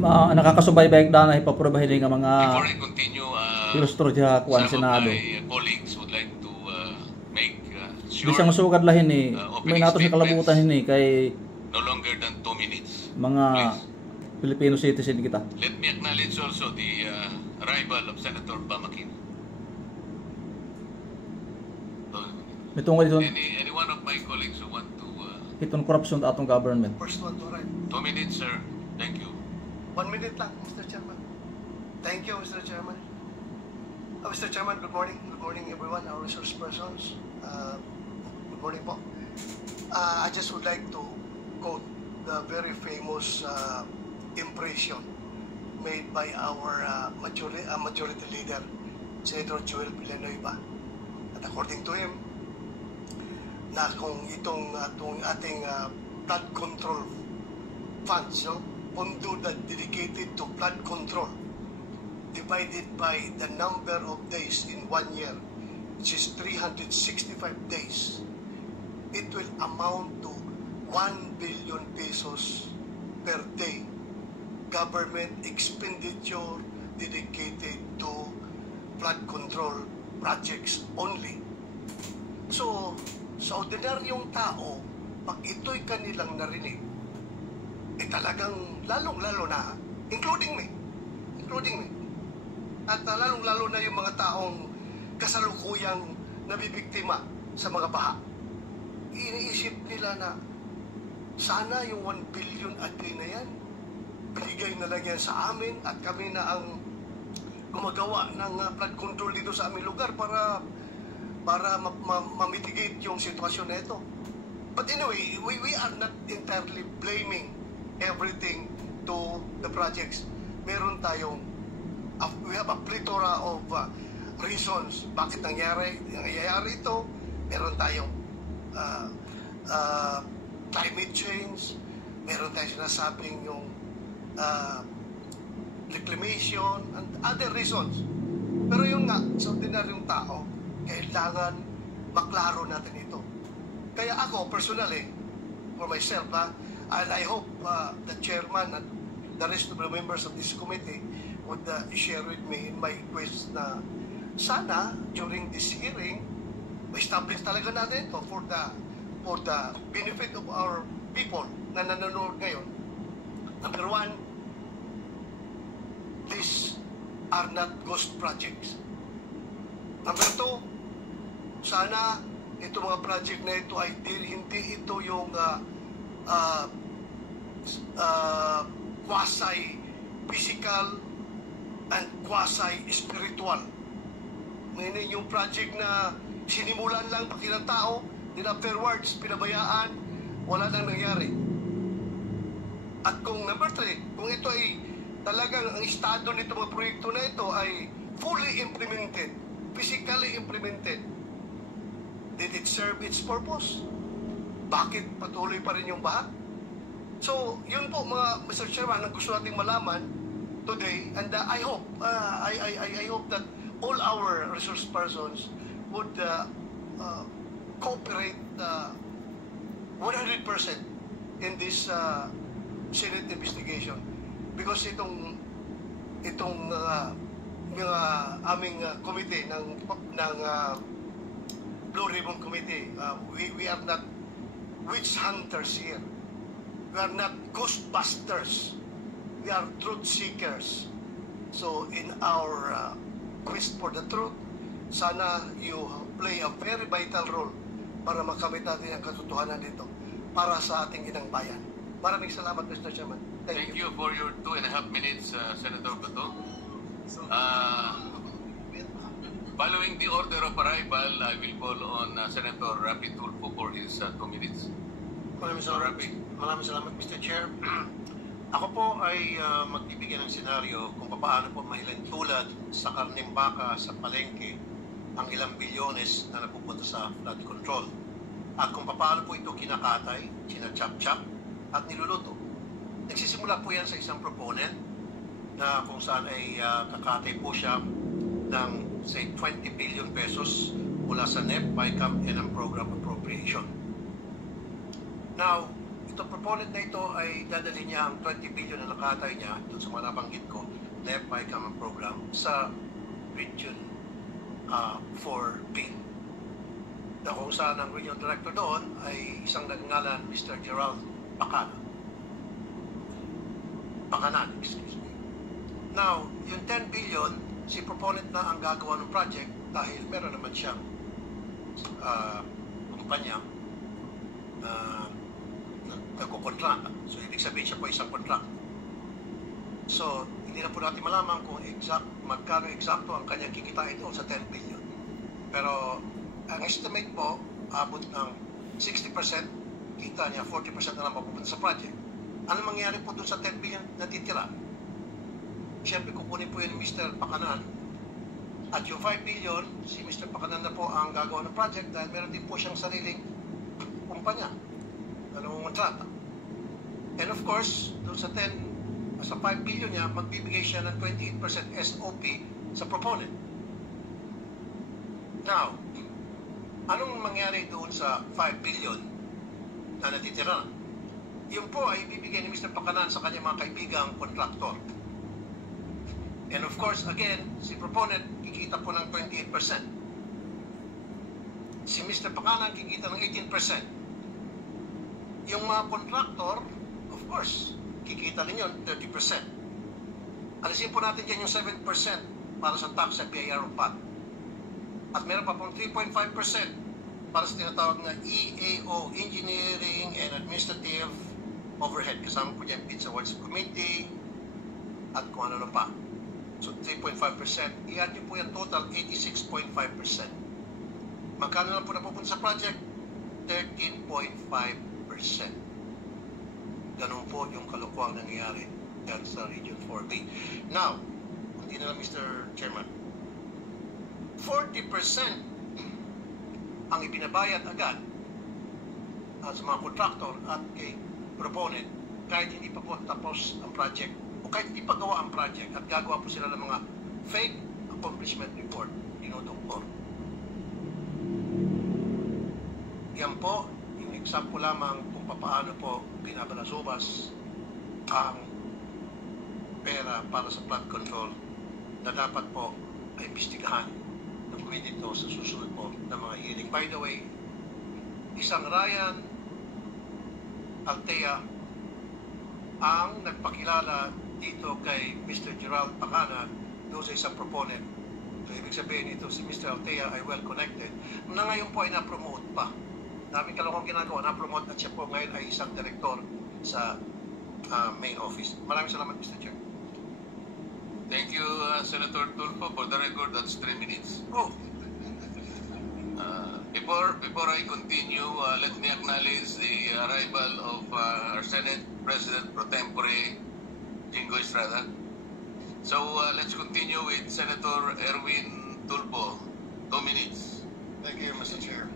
nakakasubaybay dana ipaprobahin nga mga Before I continue, ilustro diha kuan some Senado. of my colleagues would like to make sure Bisang masugad lahin ni may nato sa kalabutan ni kay no longer than 2 minutes. mga Please. Filipino citizen kita. Let me acknowledge also the arrival of Senator Bamakin. May tungkol dito Any one of my colleagues who want to... itong corruption sa atong government. First one to write. 2 minutes, sir. Thank you. 1 minute lang, Mr. Chairman. Thank you, Mr. Chairman. Mr. Chairman, good morning. Good morning, everyone, our resource persons. Good morning po. I just would like to quote the very famous impression made by our majority leader, Senator Joel Villanueva. At according to him, na kung itong ating flood control funds, no? Pondo that dedicated to flood control divided by the number of days in 1 year, which is 365 days, it will amount to 1 billion pesos per day government expenditure dedicated to flood control projects only. So, sa ordinaryong tao, pag ito'y kanilang narinig, talagang lalong-lalo na, including me, at lalong-lalo na yung mga taong kasalukuyang nabibiktima sa mga baha. Iniisip nila na sana yung 1 billion a day na yan, binigay na lang yan sa amin at kami na ang gumagawa ng flood control dito sa aming lugar para ma-mitigate yung sitwasyon na ito. But anyway, we are not entirely blaming everything to the projects. Meron tayong, we have a plethora of reasons bakit nangyayari ito. Meron tayong climate change, meron tayong sinasabing yung reclamation and other reasons. Pero yung nga, sa ordinaryong tao, kailangan maklaro natin ito. Kaya ako, personally, for myself, and I hope the chairman and the rest of the members of this committee would share with me in my request na sana during this hearing, establish talaga natin ito for the benefit of our people na nanonood ngayon. Number one, these are not ghost projects. Number two, sana itong mga project na ito ay hindi ito yung quasi-physical and quasi-spiritual. Ngayon yung project na sinimulan lang pakilang tao, then afterwards, pinabayaan, wala nang nangyari. At kung number three, kung ito ay talagang ang estado nito mga proyekto na ito ay fully implemented, physically implemented, did it serve its purpose? Bakit patuloy pa rin yung baha? So, yun po mga Mr. Chairman, ang gusto nating malaman today, and I hope that all our resource persons would cooperate 100% in this Senate investigation, because itong aming committee ng Blue Ribbon Committee, we are not witch hunters here. We are not ghostbusters. We are truth seekers. So in our quest for the truth, sana you play a very vital role para makamit natin ang katotohanan dito para sa ating inang bayan. Maraming salamat, Mr. Chairman. Thank you for your 2.5 minutes, Senator Bato. Following the order of arrival, I will call on Senator Rapi Tulfo for his 2 minutes. Maraming salamat, Mr. Chair. Ako po ay magbibigyan ng senaryo kung paano po mahilantulad sa karneng baka sa palengke ang ilang bilyones na napupunta sa flood control. At kung paano po ito kinakatay, sinachap-chap at niluluto. Nagsisimula po yan sa isang proponent na kung saan ay kakatay po siya ng say 20 billion pesos mula sa NEP, BICAM, and ang program appropriation. Now, ito itong proponent na ito ay dadalhin niya ang 20 billion na nakatay niya doon sa mga nabanggit ko, NEPA Common Program, sa Region 4B. Na kung saan ang regional director doon ay isang nagngalan, Mr. Gerald Pakanan, excuse me. Now, yung 10 billion, si proponent na ang gagawa ng project dahil meron naman siyang kumpanya na nagkukontrata. So, ibig sabihin siya po isang kontrata. So, hindi na po natin malaman kung magkano eksakto ang kanyang kikitain doon sa 10 billion. Pero, ang estimate po, abot ng 60% kita niya, 40% na lang mapupunta sa project. Ano mangyari po doon sa 10 billion na titira? Siyempre, kukunin po yun Mr. Pakanan. At yung 5 billion, si Mr. Pakanan na po ang gagawa ng project dahil meron din po siyang sariling kumpanya na nangungontrata. And of course, doon sa 5 billion niya, magbibigay siya ng 28% SOP sa proponent. Now, anong mangyari doon sa 5 billion na natitira? Yun po ay bibigay ni Mr. Pakanan sa kanyang mga kaibigang kontraktor. And of course, again, si proponent kikita po ng 28%. Si Mr. Pakanan kikita ng 18%. Yung mga kontraktor, of course, kikita ninyo 30%. Alisin po natin dyan yung 7% para sa tax at BIR of PAT. At meron pa pong 3.5% para sa tinatawag na EAO, Engineering and Administrative Overhead. Kasama po dyan Pizza Awards Committee at kung ano pa. So 3.5%. I-add nyo po yan total 86.5%. Magkano lang po napupunta sa project? 13.5%. Ganun po yung kalokohang nangyayari dyan sa Region 4B. Now, hindi na lang Mr. Chairman, 40% ang ibinabayad agad sa mga contractor at kay proponent kahit hindi pa po tapos ang project o kahit hindi pa gawa ang project at gagawa po sila ng mga fake accomplishment report, dinodoktor. Yan po yung example lamang kung paano po binabalasubas ang pera para sa flood control na dapat po ay imbestigahan ng committee ito sa susunod po ng mga hearing. By the way, isang Ryan Altea ang nagpakilala dito kay Mr. Gerald Pakanan doon sa isang proponent. So, ibig sabihin ito, si Mr. Altea ay well connected na ngayon po ay na-promote pa. Daming kalokong ginagawa, na-promote at siya po ngayon ay isang direktor sa main office. Maraming salamat, Mr. Chair. Thank you, Senator Tulfo. For the record, that's 3 minutes. Oh, Before I continue, let me acknowledge the arrival of our Senate President Pro Tempore, Jingo Estrada. So let's continue with Senator Erwin Tulfo. 2 minutes. Thank you, Mr. Chair.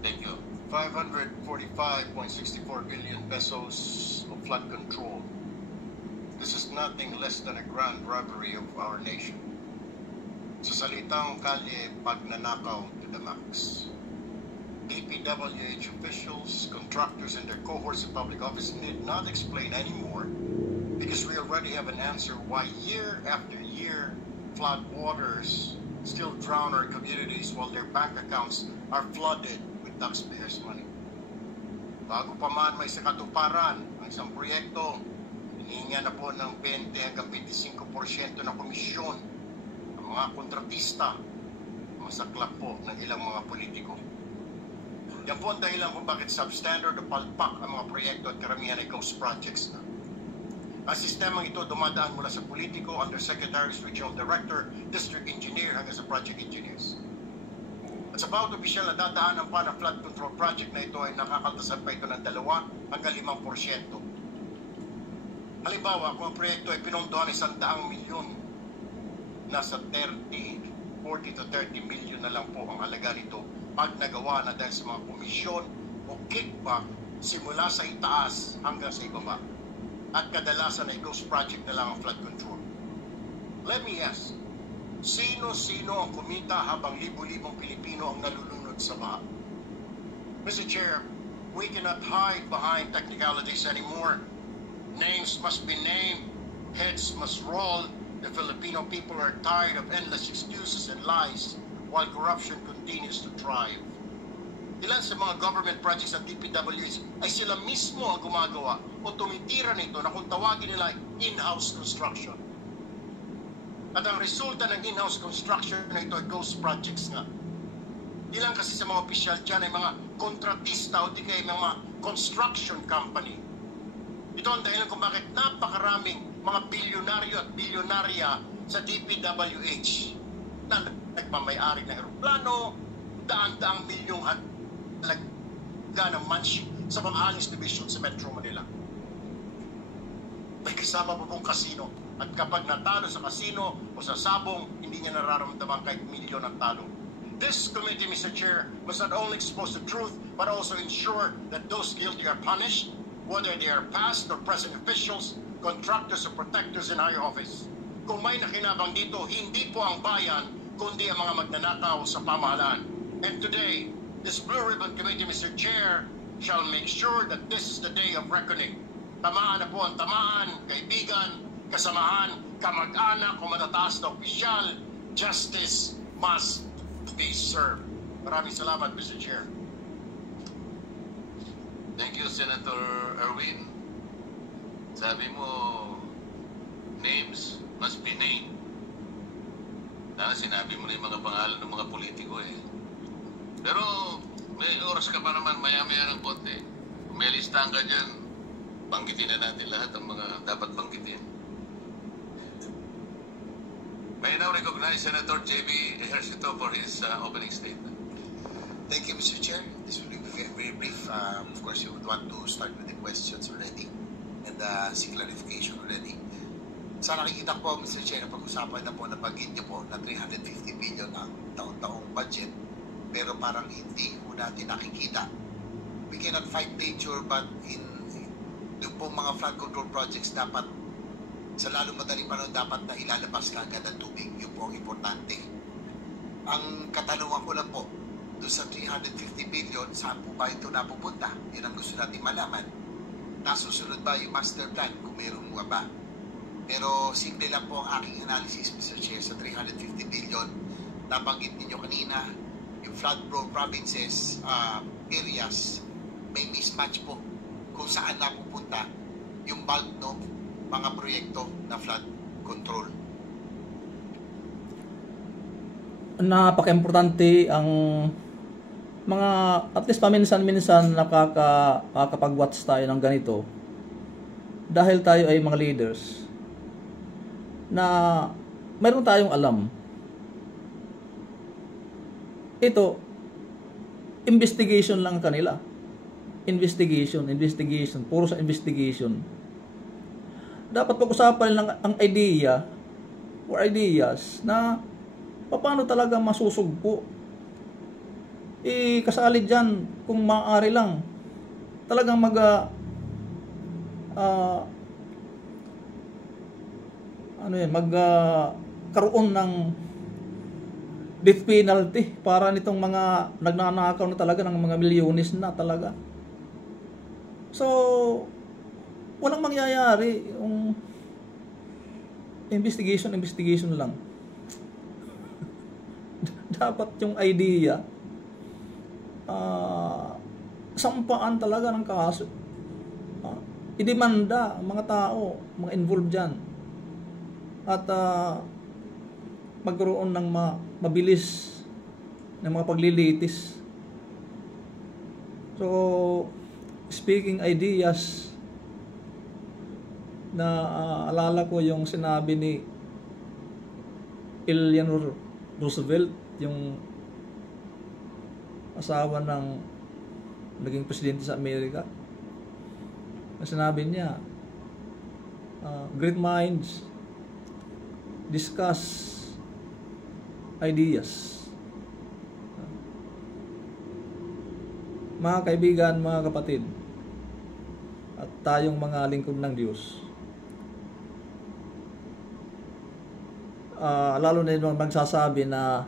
Thank you. 545.64 billion pesos of flood control. This is nothing less than a grand robbery of our nation. Sa salitang kalye, pagnanakaw to the max. DPWH officials, contractors, and their cohorts in public office need not explain anymore because we already have an answer why year after year flood waters still drown our communities while their bank accounts are flooded with taxpayers' money. Bago pa man may sakatuparan ang isang proyekto, hinihinga na po ng 20 hanggang 25% na komisyon ang mga kontratista, masaklap po ng ilang mga politiko. Yan po ang dahilan kung bakit substandard o palpak ang mga proyekto at karamihan ay ghost projects na. Ang sistemang ito dumadaan mula sa politiko, undersecretaries, regional director, district engineer hanggang sa project engineers. At sa bawat opisyal na dadaanan pa ng flood control project na ito ay nakakaltasan pa ito ng 2 hanggang 5%. Halimbawa, kung ang proyekto ay pinondohan ng 100 milyon, nasa 40 to 30 milyon na lang po ang halaga nito pag nagawa na dahil sa mga komisyon o kickback simula sa itaas hanggang sa ibaba. At kadalasan ay ghost project na lang ang flood control. Let me ask, sino-sino ang kumita habang libo-libong Pilipino ang nalulunod sa baha? Mr. Chair, We cannot hide behind technicalities anymore. Names must be named, heads must roll. The Filipino people are tired of endless excuses and lies while corruption continues to thrive. Ilan sa mga government projects ng DPWH ay sila mismo ang gumagawa o tumitira nito na kung tawagin nila in-house construction. At ang resulta ng in-house construction na ito ay ghost projects nga. Ilan kasi sa mga opisyal dyan ay mga kontratista o di kaya mga construction company. Ito ang dahilan kung bakit napakaraming mga bilyonaryo at bilyonarya sa DPWH na nagmamayari ng eroplano, daan-daang milyong halaga ng mansion sa Pamahangis Division sa Metro Manila. May kasama pa pong kasino at kapag natalo sa kasino o sa sabong, hindi niya nararamdaman kahit milyon ang talo. This committee, Mr. Chair, must not only expose the truth but also ensure that those guilty are punished, whether they are past or present officials, contractors or protectors in higher office. Kung may nakinabang dito, hindi po ang bayan, kundi ang mga magnanakaw sa pamahalaan. And today, this Blue Ribbon Committee, Mr. Chair, shall make sure that this is the day of reckoning. Tamaan na po ang tamaan, kaibigan, kasamahan, kamag-anak o matataas na opisyal. Justice must be served. Maraming salamat, Mr. Chair. Thank you, Senator Erwin. Sabi mo, names must be named. Sinabi mo na yung mga pangalan ng mga politiko eh. Pero may oras ka pa naman, maya-maya ng konti. Kung may listahan ka dyan, banggitin na natin lahat ang mga dapat banggitin. May I now recognize Senator J.B. Ejercito for his opening statement. Thank you, Mr. Chair. This will be very brief. Of course, you would want to start with the questions already and seek clarification already. Sa nakikita ko po, Mr. Chair, pag-usapan na po, nabanggit niyo po na 350 billion ang taon-taong budget, pero parang hindi po natin nakikita. We cannot fight nature, but in yung pong mga flood control projects, dapat sa lalong madaling panahon dapat na ilalabas ka agad ng tubig. Yun po ang importante. Ang katanungan ko lang po, doon sa 350 billion, saan po ba ito napupunta? Yun ang gusto natin malaman. Nasusunod ba yung master plan kung mayroon mo ba? Pero simple lang po ang aking analysis, Mr. Chair, sa 350 billion. Nabanggit ninyo kanina, yung flood-prone provinces, areas, may mismatch po kung saan napupunta yung bulk ng mga proyekto na flood control. Napaka-importante ang mga, at least paminsan-minsan nakakapag-watch tayo ng ganito dahil tayo ay mga leaders na mayroon tayong alam. Ito, investigation lang kanila. Investigation, puro sa investigation. Dapat pag-usapan lang ang idea or ideas na paano talaga masusugpo. Kasali dyan, kung maaari lang, talagang magkaroon ng death penalty para nitong mga nagnanakaw na talaga ng mga milyones na talaga. So, walang mangyayari yung investigation lang. Dapat yung idea sampaan talaga ng kaso. Idemanda ang mga tao, mga involved dyan. At magkaroon ng mabilis ng mga paglilitis. So, speaking ideas, na alala ko yung sinabi ni Eleanor Roosevelt, yung asawa ng naging presidente sa Amerika. Na sinabi niya, great minds discuss ideas. Mga kaibigan, mga kapatid, at tayong mga lingkod ng Diyos, lalo na yung magsasabi na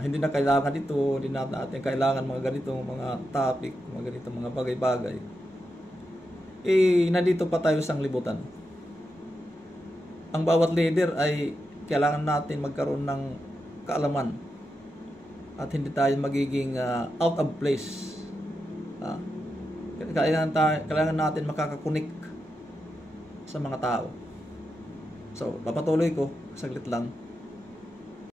Hindi na kailangan ito, hindi na natin kailangan mga ganitong mga topic, mga ganitong mga bagay-bagay. Nandito pa tayo sa libutan. Ang bawat leader ay kailangan natin magkaroon ng kaalaman at hindi tayo magiging out of place. Kailangan natin makakakunik sa mga tao. So, papatuloy ko saglit lang.